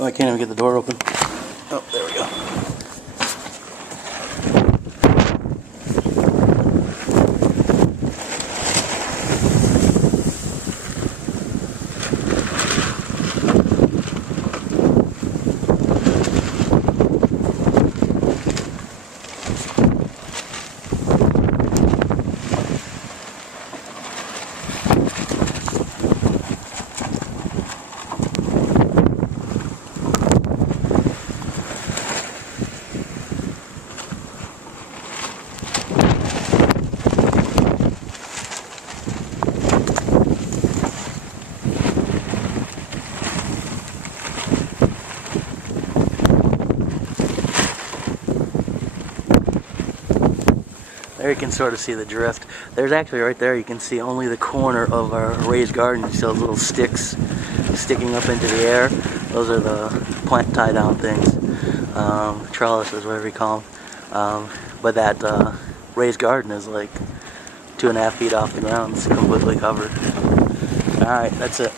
Oh, I can't even get the door open. Oh, there we go. There you can sort of see the drift. There's actually right there, you can see only the corner of our raised garden. You see those little sticks sticking up into the air. Those are the plant tie-down things. Trellises, whatever you call them. But that raised garden is like 2.5 feet off the ground. It's completely covered. Alright, that's it.